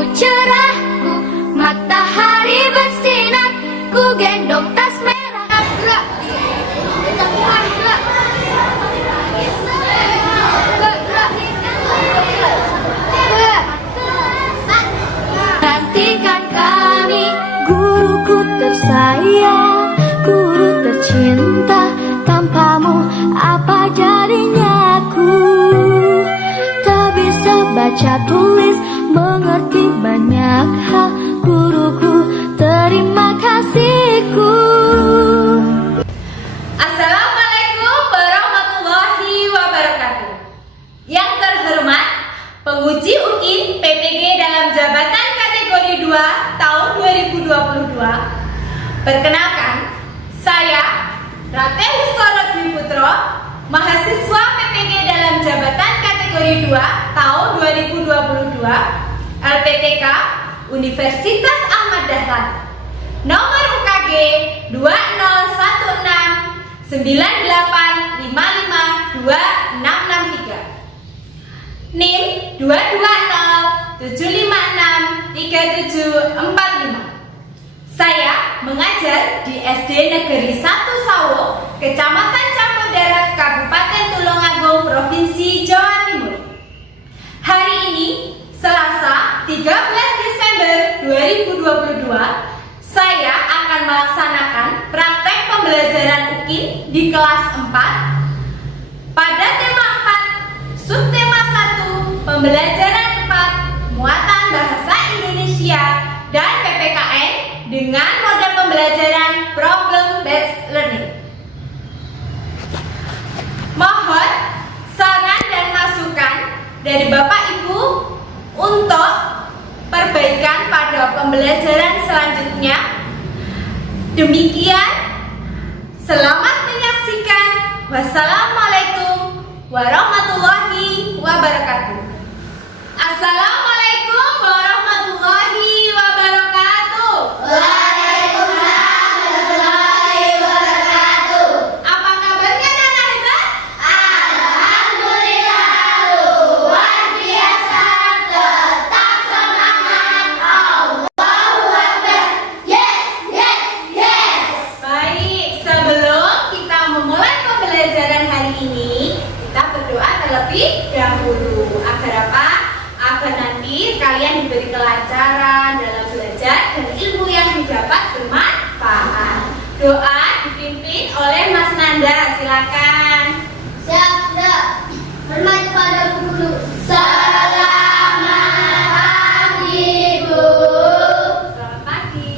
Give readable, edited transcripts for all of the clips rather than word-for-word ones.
pagiku cerahku, matahari bersinar, ku gendong tas merah. Gerak, gerak, gerak. Nantikan kami, guruku tersayang, guru tercinta. Tanpamu apa jadinya aku? Tak bisa baca tulis, mengerti banyak hal. Guruku, terima kasihku. Assalamualaikum warahmatullahi wabarakatuh. Yang terhormat penguji UIN PPG dalam jabatan kategori 2 tahun 2022. Perkenalkan, saya Rate Hustoro Dwi Putro, mahasiswa PPG dalam jabatan kategori 2 tahun 2022, LPTK Universitas Ahmad Dahlan. Nomor UKG 201698552663. NIM 220756375. Saya mengajar di SD Negeri 1 Sawo, Kecamatan Camodara, Kabupaten Tulungagung, Provinsi Jawa Timur. Hari ini, Selasa 13 Desember 2022, saya akan melaksanakan praktek pembelajaran UIN di kelas 4 pada tema 4, subtema 1, pembelajaran 4, muatan bahasa Indonesia dan PPKN dengan model pembelajaran problem based learning. Mohon saran dan masukan dari Bapak Ibu untuk perbaikan pada pembelajaran selanjutnya. Demikian, selamat menyaksikan. Wassalamualaikum warahmatullahi wabarakatuh. Assalamualaikum warahmatullahi wabarakatuh. Waalaikumsalam warahmatullahi wabarakatuh. Apa kabarnya anak hebat? Alhamdulillah luar biasa, tetap semangat. Allahu Akbar. Yes, yes, yes. Baik, sebelum kita memulai pembelajaran hari ini, kita berdoa terlebih dahulu. Agar apa? Agar nanti kalian diberi kelancaran dalam belajar dan ilmu yang didapat bermanfaat. Doa dipimpin oleh Mas Nanda, silakan. Siap, siap. Hormat pada guru. Selamat pagi, Bu. Selamat pagi.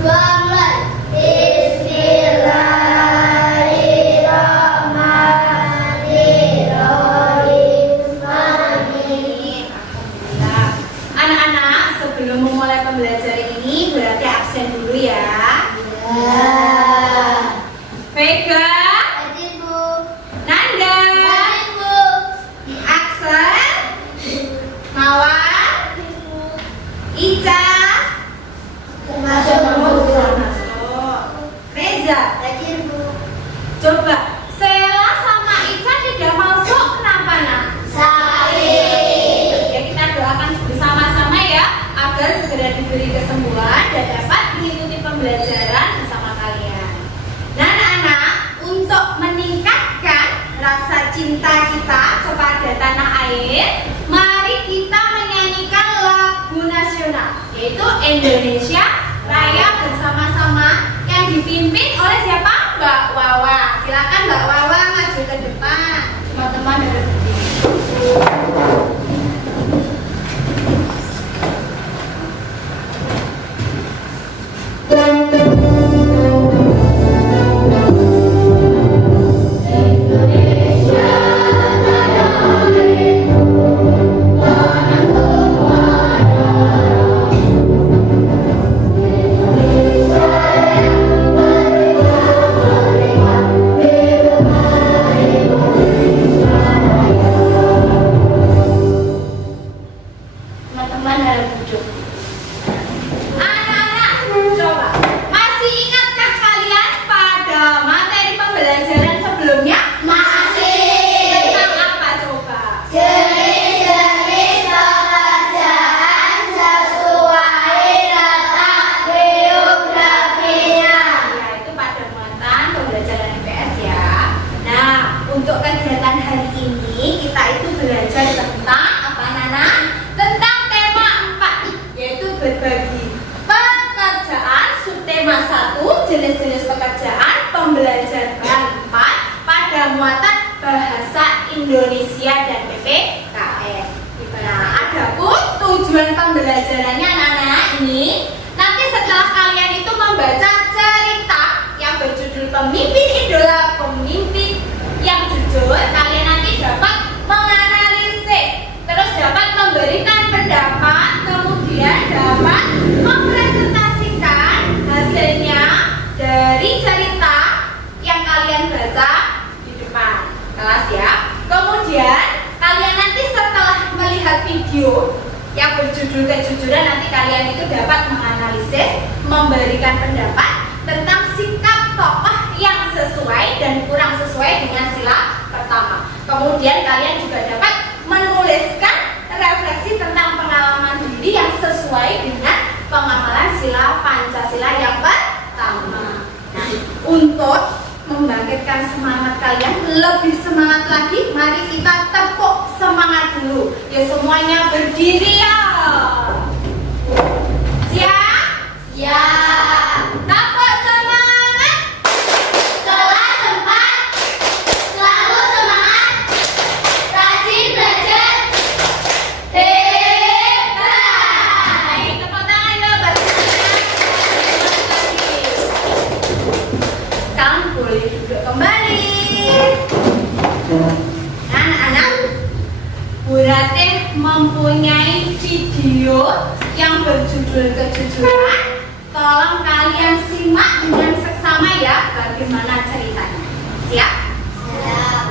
Selamat. Bismillahirrahmanirrahim. Amin. Alhamdulillah. Anak-anak, sebelum memulai pembelajaran ini berarti absen dulu ya. Vega, Hadir, Bu. Nanda, Hadir, Bu. Aksen, Mawar, Ica, Termasuk Bu. Reza. Hadir, Bu. Coba, Sela sama Ica tidak masuk, kenapa nak? Sakit. Ya, kita doakan bersama-sama ya agar segera diberi kesembuhan dan dapat mengikuti pembelajaran bersama kalian. Nah, anak-anak, untuk meningkatkan rasa cinta kita kepada tanah air, mari kita menyanyikan lagu nasional, yaitu Indonesia Raya bersama-sama yang dipimpin oleh siapa? Mbak Wawa. Silakan Mbak Wawa maju ke depan. Teman-teman dari teman-teman harus duduk. Anak-anak, coba masih ingatkah kalian pada materi pembelajaran sebelumnya? Masih. Tentang apa coba? Jenis-jenis pekerjaan sesuai ini, nanti setelah kalian itu membaca cerita yang berjudul Pemimpin Idola Pemimpin yang Jujur, kalian nanti dapat menganalisis, terus dapat memberikan pendapat, kemudian dapat mempresentasikan hasilnya dari cerita yang kalian baca di depan kelas ya. Kemudian kalian nanti setelah melihat video yang berjudul Kejujuran, nanti kalian itu dapat menganalisis, memberikan pendapat tentang sikap tokoh yang sesuai dan kurang sesuai dengan sila pertama. Kemudian kalian juga dapat menuliskan refleksi tentang pengalaman diri yang sesuai dengan pengamalan sila Pancasila yang pertama. Nah, untuk membangkitkan semangat kalian, lebih semangat lagi, mari kita tepuk semangat dulu. Ya, semuanya berdiri ya. Siap? Siap. Tepuk semangat. Kelas 4 selalu semangat, rajin belajar, hebat. Baik, tepuk tangan dulu buat sekarang boleh duduk kembali. Anak-anak, Bu Ratih mempunyai video yang berjudul Kejujuran. Tolong kalian simak dengan seksama ya, bagaimana ceritanya. Siap? Siap.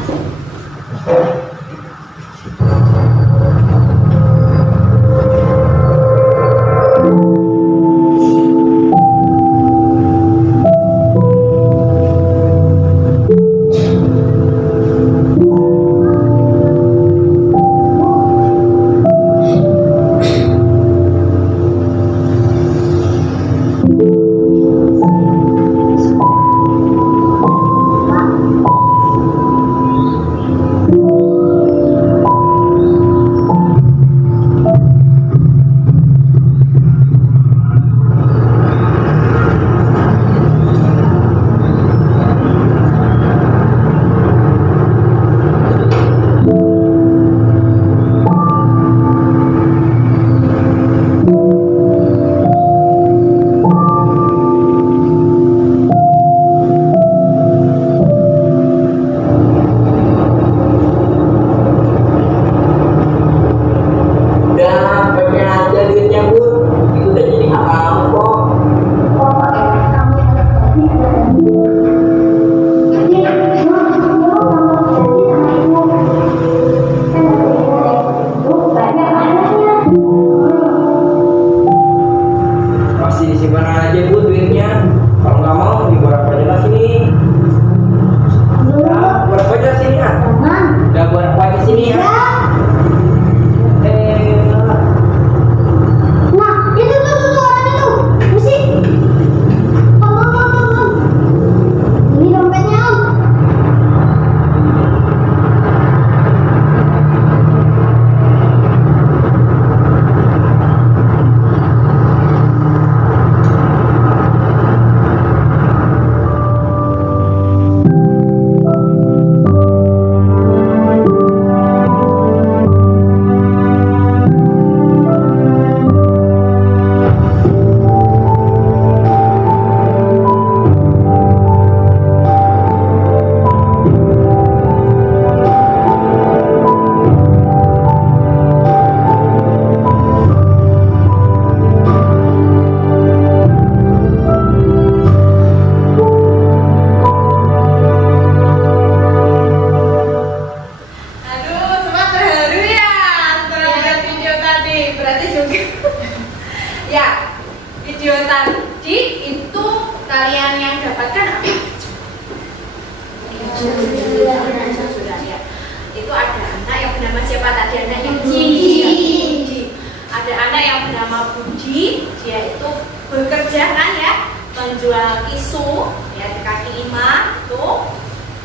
menjual isu ya di kaki lima itu,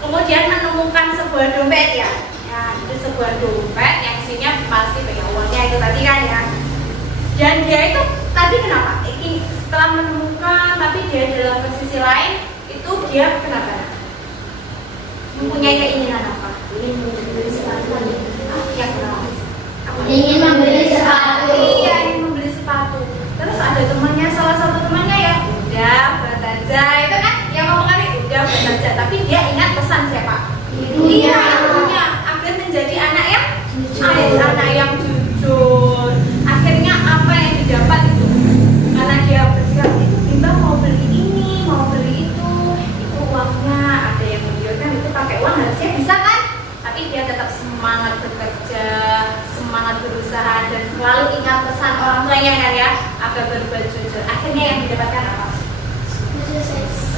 kemudian menemukan sebuah dompet ya, itu sebuah dompet yang isinya pasti banyak uangnya itu tadi kan ya. Dan dia itu tadi kenapa? Setelah menemukan, tapi dia dalam posisi lain itu dia kenapa? Mempunyai keinginan apa? Ingin membeli sepatu. Yang kenapa? Ingin membeli sepatu. Iya, ingin membeli sepatu. Terus ada ada temannya, salah satu temannya ya udah buat aja, itu kan yang ngomong kali udah buat aja, tapi dia ingat pesan siapa? Iya, ibunya, agar menjadi anak yang jujur. Akhirnya apa yang didapat itu? Karena dia bersikap itu, Bimba mau beli ini, mau beli itu uangnya ada yang menunjukkan itu pakai uang harusnya bisa kan? Tapi dia tetap semangat bekerja, semangat berusaha dan selalu ingat pesan orang tuanya kan ya, agar berbuat jujur. Akhirnya yang didapatkan apa?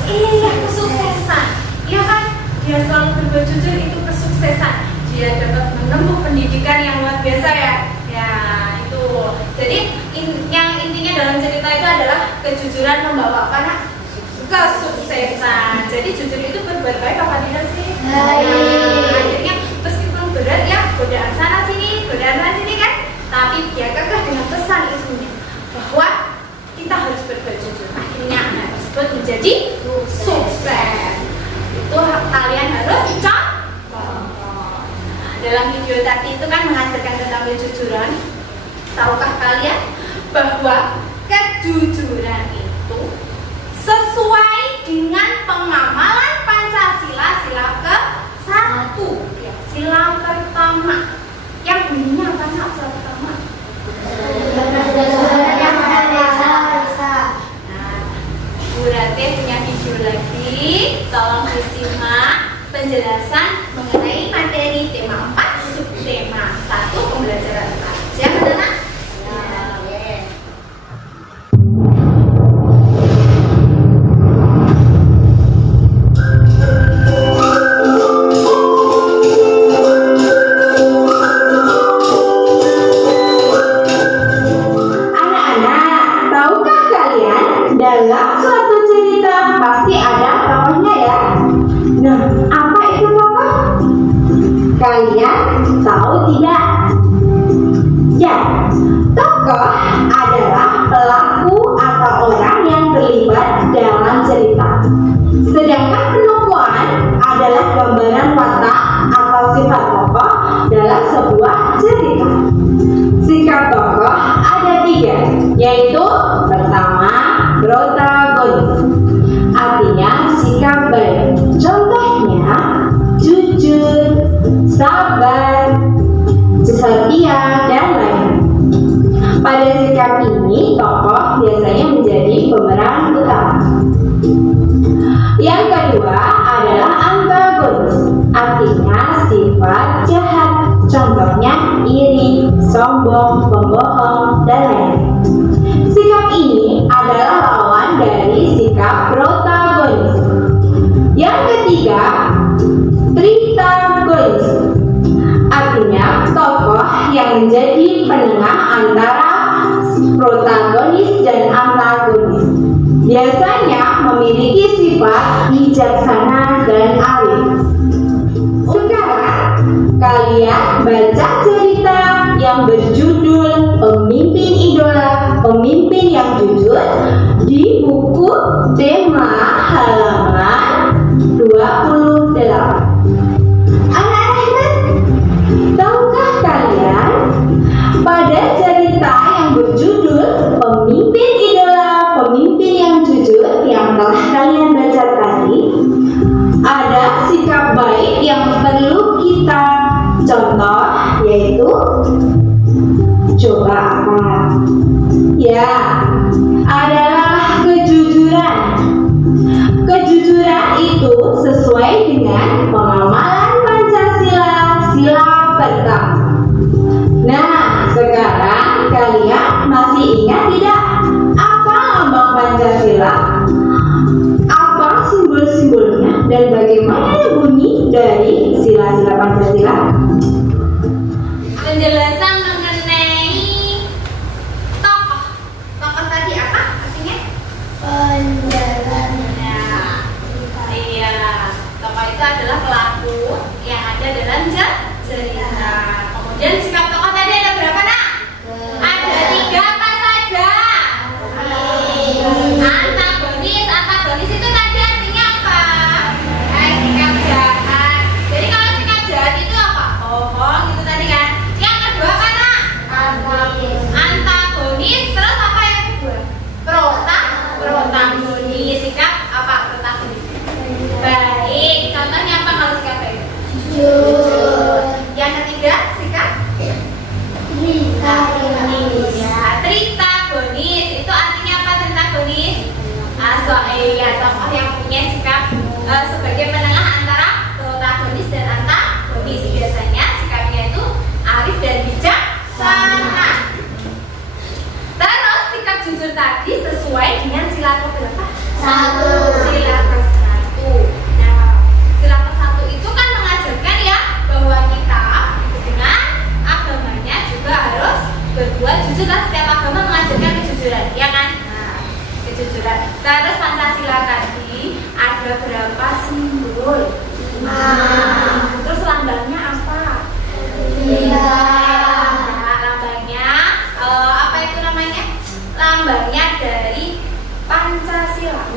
Iya, kesuksesan. Iya kan? Dia selalu berbuat jujur itu kesuksesan. Dia dapat menempuh pendidikan yang luar biasa ya. Ya, itu. Jadi yang intinya dalam cerita itu adalah kejujuran membawa apa? Kesuksesan. Jadi jujur itu berbuat baik apa tidak sih? Akhirnya meskipun berat ya, godaan sana sini kan, tapi dia kekeh dengan pesan ibunya bahwa kita harus berbuat jujur. Akhirnya anak tersebut menjadi sukses. Itu kalian harus contoh. Dalam video tadi itu kan mengajarkan tentang kejujuran. Tahukah kalian bahwa kejujuran itu sesuai dengan pengamalan Pancasila sila ke-1, ya, sila pertama. Yang bunyinya apa nak? Sila pertama. Nah, Bu Rate punya video lagi. Tolong disimak penjelasan mengenai materi tema 4 subtema 1 pembelajaran 4. Siapa Nana? Dalam suatu cerita pasti ada tokohnya ya. Nah, apa itu tokoh? Kalian tahu tidak? Ya, tokoh adalah pelaku atau orang yang terlibat dalam cerita. Sedangkan penokohan adalah gambaran watak atau sifat tokoh dalam sebuah cerita. Sikap tokoh ada 3, yaitu pertama, protagonis, artinya sikap baik. Contohnya jujur, sabar, setia, dan lain. Pada sikap ini tokoh biasanya menjadi pemeran utama. Yang kedua adalah antagonis, artinya sifat jahat. Contohnya iri, sombong, pembohong, dan lain. Sikap ini adalah lawan dari sikap protagonis. Yang ketiga, tritagonis, artinya tokoh yang menjadi penengah antara protagonis dan antagonis. Biasanya memiliki sifat bijaksana dan arif. Sekarang kalian baca cerita yang berjudul Pemimpin Idola, Pemimpin yang Jujur di buku tema halaman 28. Anak-anak, tahukah kalian pada cerita yang berjudul Pemimpin Idola, Pemimpin yang Jujur yang telah kalian baca tadi, ada sikap baik yang perlu kita contoh, yaitu coba apa? Ya, adalah kejujuran. Kejujuran itu sesuai dengan pengamalan Pancasila sila pertama. Nah, sekarang kalian masih ingat tidak apa lambang Pancasila? Apa simbol-simbolnya dan bagaimana bunyi dari sila-sila Pancasila? Penjelasan mengenai tokoh. Tokoh tadi apa artinya? Penjalan. Nah, iya. Tokoh itu adalah pelaku yang ada dalam cerita. Kemudian sikap tokoh tadi ada berapa nak? Ada 3 apa saja? Antagonis itu tadi artinya apa? Sikap jahat. Jadi kalau sikap jahat itu apa? Bohong itu tadi kan. Yang kedua apa nak? Antagonis. Terus apa yang kedua? menyusul tadi sesuai dengan sila keberapa? 1. Sila ke-1. Nah, sila ke-1 itu kan mengajarkan ya bahwa kita dengan agamanya juga harus berbuat jujur. Setiap agama mengajarkan kejujuran, ya kan? Nah, kejujuran. Terus Pancasila tadi ada berapa simbol? Terus lambangnya apa? Nah, lambangnya apa itu namanya? Lambangnya dari Pancasila.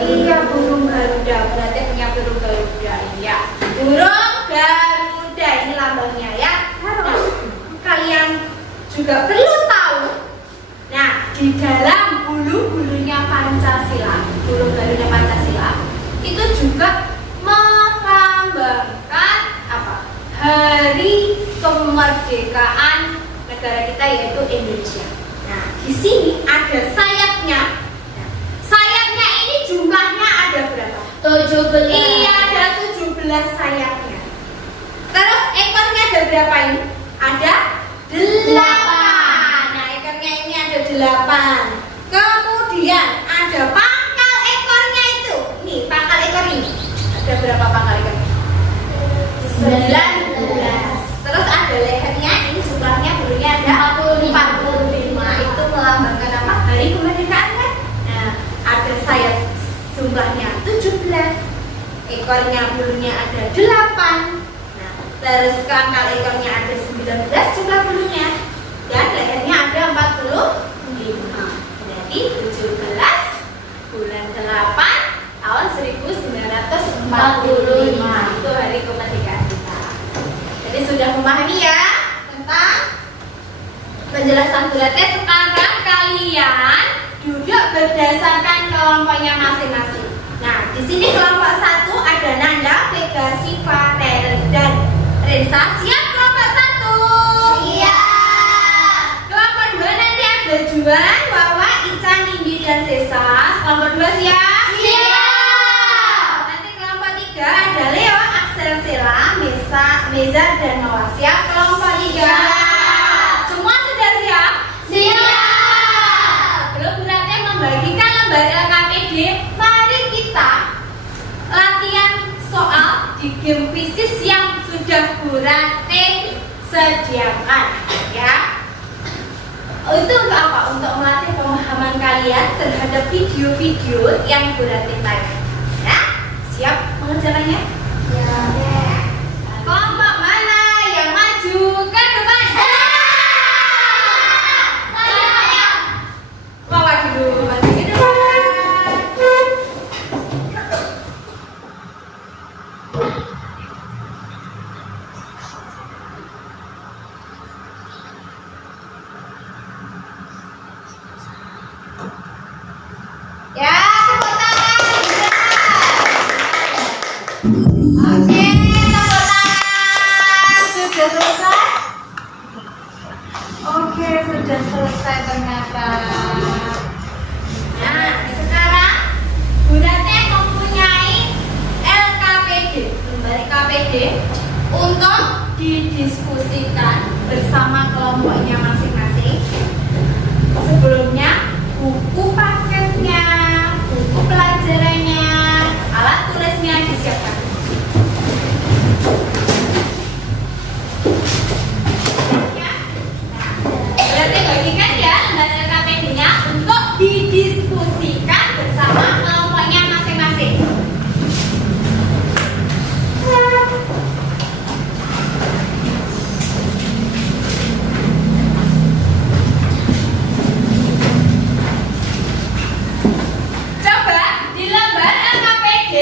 Iya, burung Garuda. Berarti punya burung Garuda. Iya, burung Garuda ini lambangnya ya. Nah, kalian juga perlu tahu. Nah, di dalam bulu-bulunya Pancasila, burung Garuda Pancasila itu juga melambangkan apa? Hari kemerdekaan negara kita yaitu Indonesia. Nah, di sini ada sayapnya. Nah, sayapnya ini jumlahnya ada berapa? 17. Iya, ada 17 sayapnya. Terus ekornya ada berapa ini? Ada 8. Nah, ekornya ini ada 8. Kemudian ada pangkal ekornya itu. Nih, pangkal ekor ini. Ada berapa pangkal ekor? 19. Terus ada lehernya, ini jumlahnya bulunya ada 45. Itu melambangkan apa? Hari kemerdekaan kan? Nah, ada sayap jumlahnya 17. Ekornya bulunya ada 8. Nah, terus pangkal ekornya ada 19 jumlah bulunya. Dan lehernya ada 45. Jadi 17 bulan 8 tahun 1945 itu hari kemerdekaan kita. Jadi sudah memahami ya tentang penjelasan Bulatnya. Sekarang kalian duduk berdasarkan kelompoknya masing-masing. Nah, di sini kelompok 1 ada Nanda, Vega, Siva, Tel, dan Rensa. Siap kelompok 1? Iya. Kelompok 2 nanti ada Juan, Wawa, Ica, Nindi, dan Sesa. Kelompok 2 siap? Nanti kelompok 3 ada Leo, Axel, Sela, Meza, dan Noah. Siap kelompok 3? Semua sudah siap? Belum berarti membagikan lembar LKPD. Mari kita latihan soal di game kuisis yang sudah Burate sediakan ya. Itu untuk apa? Untuk melatih pemahaman kalian terhadap video-video yang Burate tayang. Ya, siap mengerjakannya? Ya. Kelompok mana yang maju ke depan? Bawa dulu, maju ke depan. Ya, tepuk tangan. Oke, tepuk tangan. Sudah selesai? Oke, sudah selesai ternyata. Nah, sekarang Burate mempunyai LKPD, lembar LKPD untuk didiskusikan bersama kelompoknya masing-masing. Sebelumnya, buku paketnya, buku pelajarannya, alat tulisnya disiapkan. Berarti bagikan ya lembar LKPD-nya untuk didiskusikan bersama kelompoknya masing-masing. Coba di lembar LKPD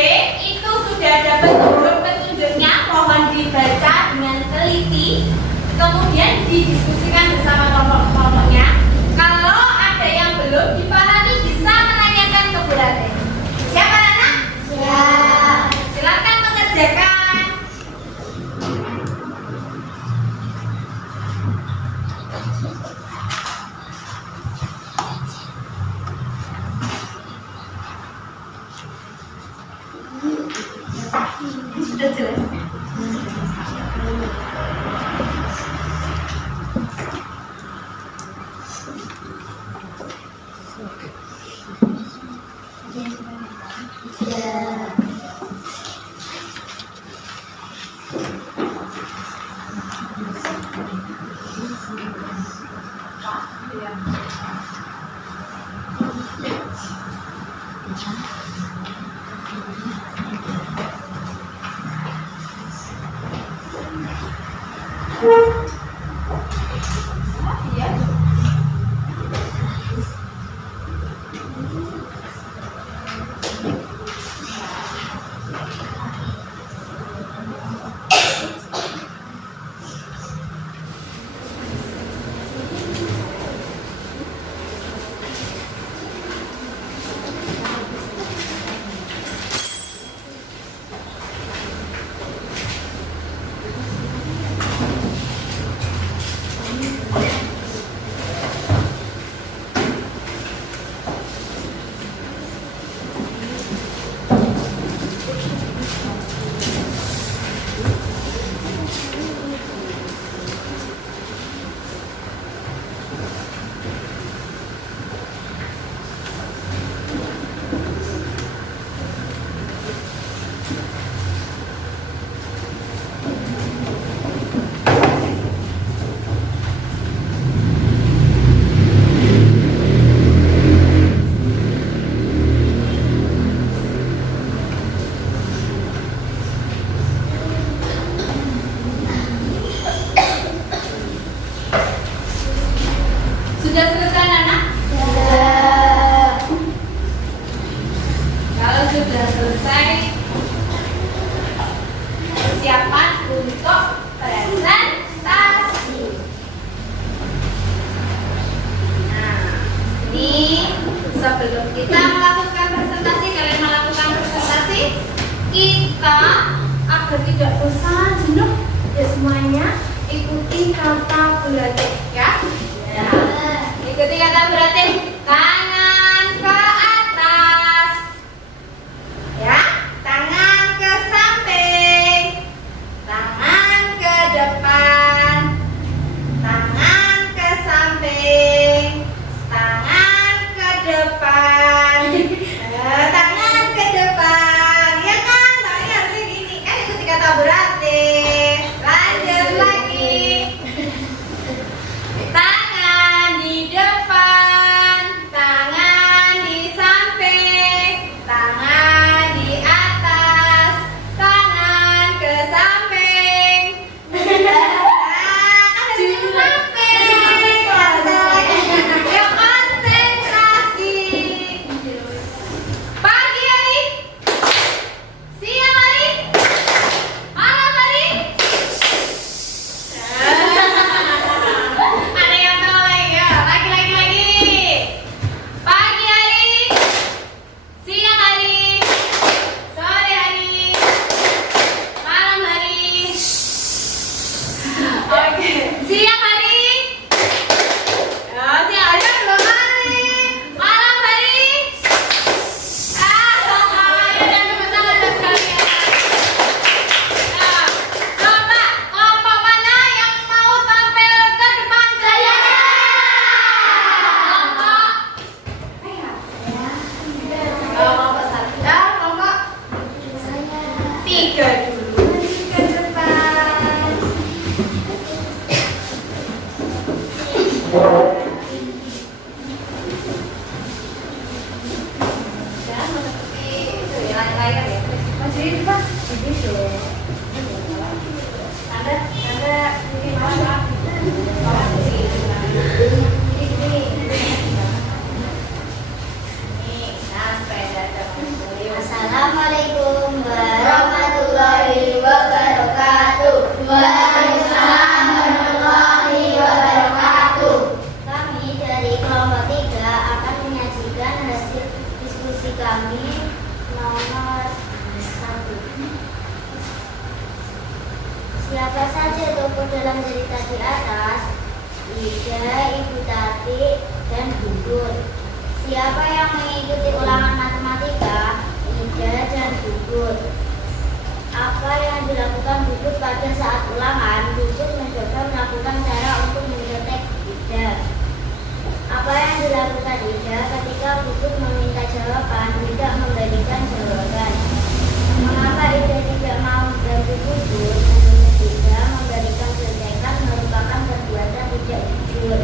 itu sudah ada petunjuk-petunjuknya, mohon dibaca dengan teliti, kemudian didiskusikan bersama kelompok-kelompoknya. Kalau ada yang belum dipahami bisa menanyakan ke Burate. Siapa anak? Siap. Silakan mengerjakan. Sudah jelas. Sudah selesai anak? Kalau sudah selesai, persiapan untuk presentasi. Nah, ini sebelum kita melakukan presentasi, kalian melakukan presentasi, kita agar tidak bosan jenuh, ya semuanya ikuti kata berarti ya. Ikuti kata berarti. Tangan ke atas, ya. Tangan ke samping, tangan ke depan, tangan ke samping, tangan ke depan, tangan ke depan. Ya kan? Tangannya harusnya gini. Kan ikuti kata berarti. Lanjut lagi. Tangan di depan, tangan di samping, tangan di atas, tangan ke samping. Ada di samping. Ya konsentrasi. Pagi hari, siang hari, malam hari. Ada yang tahu lagi ya? Lagi. Pagi hari, siang hari, sore hari, malam hari. Oke, siang hari. Ya, siang hari kan belum hari. Malam hari. Ya dan tepuk tangan buat kalian. Nah, coba kelompok mana yang mau tampil ke depan saya? Kelompok kelompok satu dan kelompok tiga dulu ke depan. Dan seperti itu ya, lain-lain ya. Masih di depan. Begitu. Anda sini maaf. Assalamualaikum warahmatullahi wabarakatuh. Waalaikumsalam warahmatullahi wabarakatuh. Kami dari kelompok 3 akan menyajikan hasil diskusi kami nomor 1. Siapa saja tokoh dalam cerita di atas? Ida, Ibu Tati, dan Gugur. Siapa yang mengikuti ulangan matematika? Ida dan Gugur. Apa yang dilakukan Gugur pada saat ulangan? Gugur mencoba melakukan cara untuk mendetek Ida. Apa yang dilakukan Ida ketika Gugur meminta jawaban, tidak memberikan jawaban? Mengapa Ida tidak mau membantu Gugur? Menurut Ida, memberikan contekan merupakan perbuatan tidak jujur.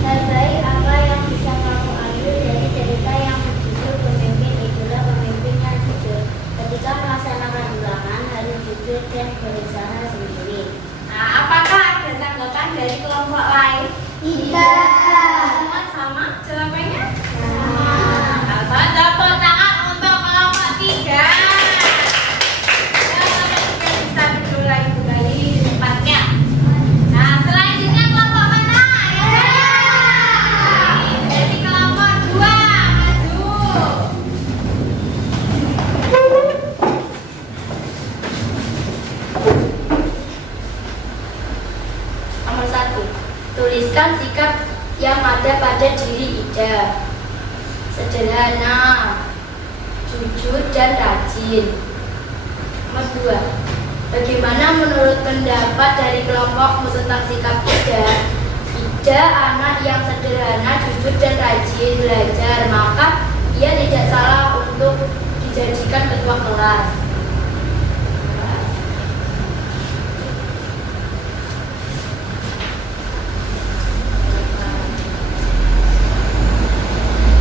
Hal baik apa yang bisa kamu ambil dari cerita yang berjudul Sederhana, jujur dan rajin. Nomor 2. Bagaimana menurut pendapat dari kelompokmu tentang sikap Ida? Ida anak yang sederhana, jujur dan rajin belajar, maka ia tidak salah untuk dijadikan ketua kelas.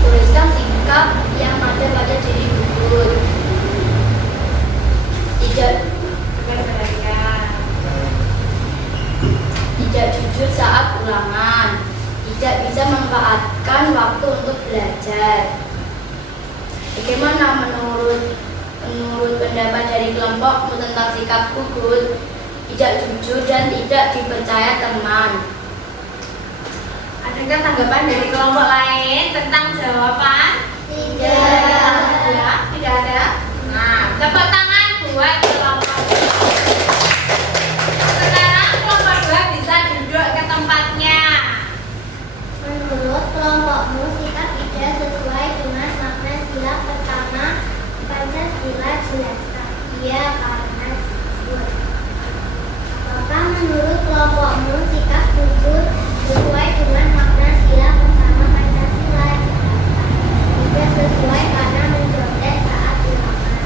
Tuliskan sikap yang ada pada diri Bubur. Tidak jujur saat ulangan, tidak bisa memanfaatkan waktu untuk belajar. Bagaimana menurut pendapat dari kelompokmu tentang sikap Gugut? Tidak jujur dan tidak dipercaya teman. Adakah tanggapan dari kelompok lain tentang jawaban? Tidak. Tidak ada. Nah, tepuk tangan buat kelompok 2. Sekarang kelompok 2 bisa duduk ke tempatnya. Menurut kelompokmu, sikap Ida sesuai dengan makna sila pertama Pancasila, jelaskan. Iya, karena jujur. Apakah menurut kelompokmu sikap jujur sesuai dengan makna sila pertama Pancasila, jelaskan. Tidak sesuai karena mencontek saat ulangan.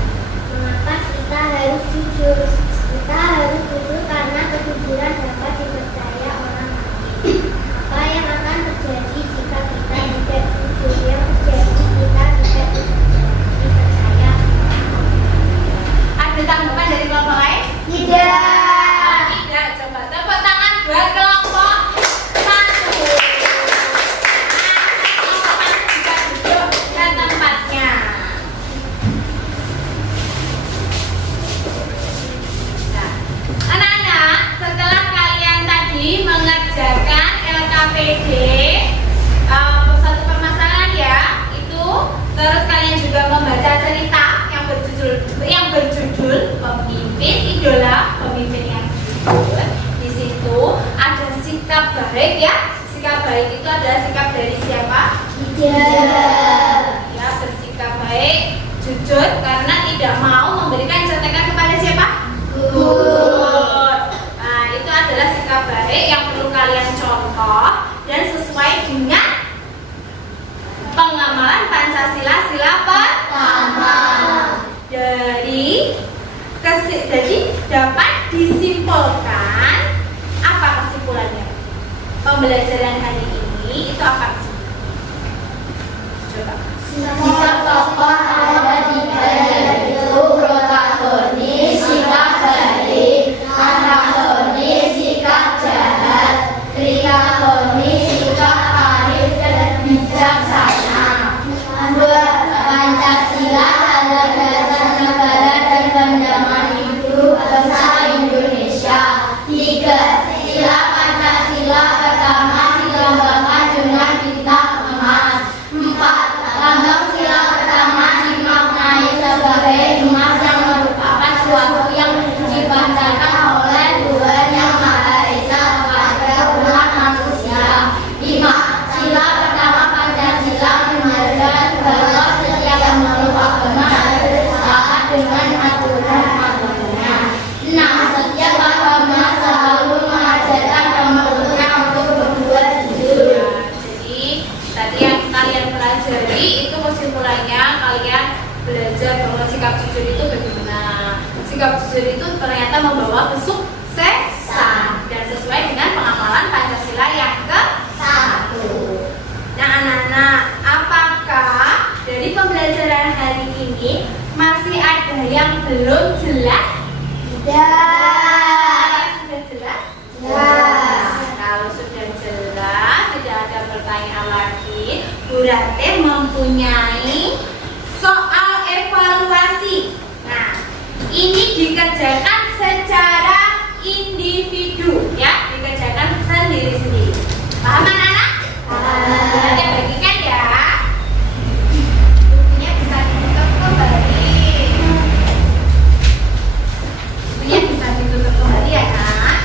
Mengapa kita harus jujur? Kita harus jujur karena kejujuran dapat dipercaya orang lain. Apa yang akan terjadi jika kita tidak jujur? Yang terjadi kita tidak dipercaya. Ada tanggapan dari kelompok lain? Tidak. Tidak. Coba tepuk tangan buat kelompok 1. Kelompok 1 bisa duduk ke tempatnya. Nah, anak-anak, setelah kalian tadi mengerjakan LKPD satu permasalahan ya, itu terus kalian juga membaca cerita yang berjudul Pemimpin Idola, Pemimpin yang Jujur. Di situ ada sikap baik ya. Sikap baik itu adalah sikap dari siapa? Tidak. Ya, bersikap baik, jujur karena tidak mau memberikan contekan kepada siapa? Good. Nah, itu adalah sikap baik yang perlu kalian contoh dan sesuai dengan pengamalan Pancasila sila pertama. Jadi dapat disimpulkan apa kesimpulannya? Pembelajaran hari ini itu apa kesimpulannya? Coba. Sikap tokoh ada 3, yaitu protagonis, sikap baik, antagonis, sikap jahat, tritagonis, sikap arif dan bijaksana. 2. Pancasila adalah dasar negara dan pandangan hidup bangsa Indonesia. 3. Sila Pancasila pertama dilambangkan dengan bintang emas. 4. Lambang sila pertama dimaknai sebagai emas yang merupakan suatu yang dipancarkan oleh Tuhan Yang Maha Esa kepada umat manusia. 5. Sila pertama Pancasila mengajarkan bahwa setiap makhluk agama harus berusaha dengan aturan-aturannya. 6. Setiap agama selalu mengajarkan pemeluknya untuk berbuat jujur. Jadi tadi yang kalian pelajari itu kesimpulannya kalian belajar bahwa sikap jujur itu bagaimana. Sikap jujur itu ternyata membawa kesuksesan dan sesuai dengan pengamalan Pancasila yang ke-1. Nah, anak-anak, apakah dari pembelajaran hari ini masih ada yang belum jelas? Sudah jelas? Kalau sudah jelas, tidak ada pertanyaan lagi. Bu Rate mempunyai soal evaluasi. Nah, ini dikerjakan secara individu, ya, dikerjakan sendiri-sendiri. Paham anak-anak? Oke, bagikan ya. Bukunya bisa ditutup kembali. Bukunya bisa ditutup kembali ya, Nak.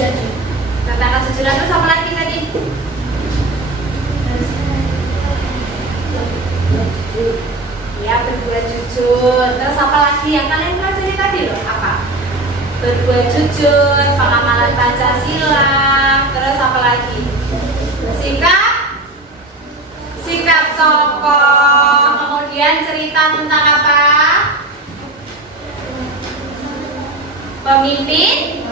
Katakan jujur, terus apa lagi tadi? Ya, berbuat jujur. Terus apa lagi yang kalian pelajari tadi loh? Apa? Berbuat jujur, pengamalan Pancasila. Terus apa lagi? Sikap tokoh. Kemudian cerita tentang apa? Pemimpin.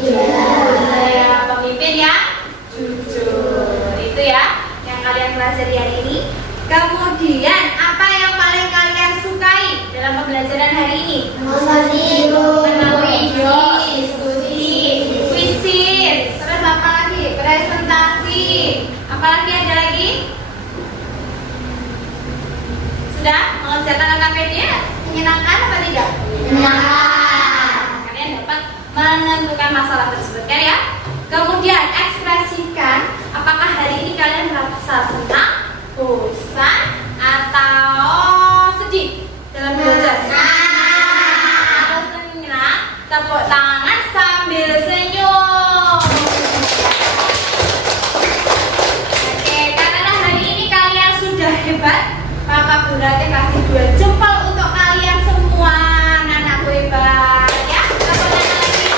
Ya, pemimpin yang jujur. Itu ya yang kalian pelajari hari ini. Kemudian apa yang paling kalian sukai dalam pembelajaran hari ini? Diskusi, kuisis, terus apa lagi? Presentasi. Apa lagi, ada lagi? Sudah mengerjakan LKPD? Menyenangkan apa tidak? Menyenangkan. Kalian dapat menentukan masalah tersebut kan ya? Kemudian ekspresikan apakah hari ini kalian merasa senang, bosan, atau sedih dalam belajar. Kalau senang, tepuk tangan sambil senyum. Oke, karena hari ini kalian sudah hebat, Papa Burate kasih 2 jempol untuk kalian semua. Anakku hebat ya. Tepuk tangan lagi.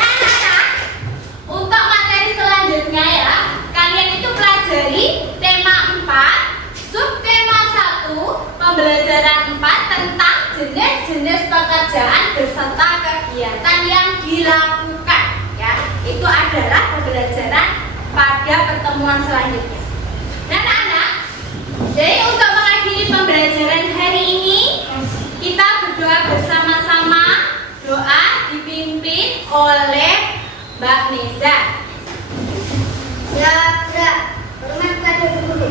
Nah, untuk materi selanjutnya ya, kalian itu pelajari tema 4, subtema 1, pembelajaran 4 tentang jenis-jenis pekerjaan beserta kegiatan yang dilakukan ya. Itu adalah pembelajaran pada pertemuan selanjutnya. Nah, anak-anak, jadi untuk mengakhiri pembelajaran hari ini, kita berdoa bersama-sama. Doa dipimpin oleh Mbak Neza. Hormat pada guru.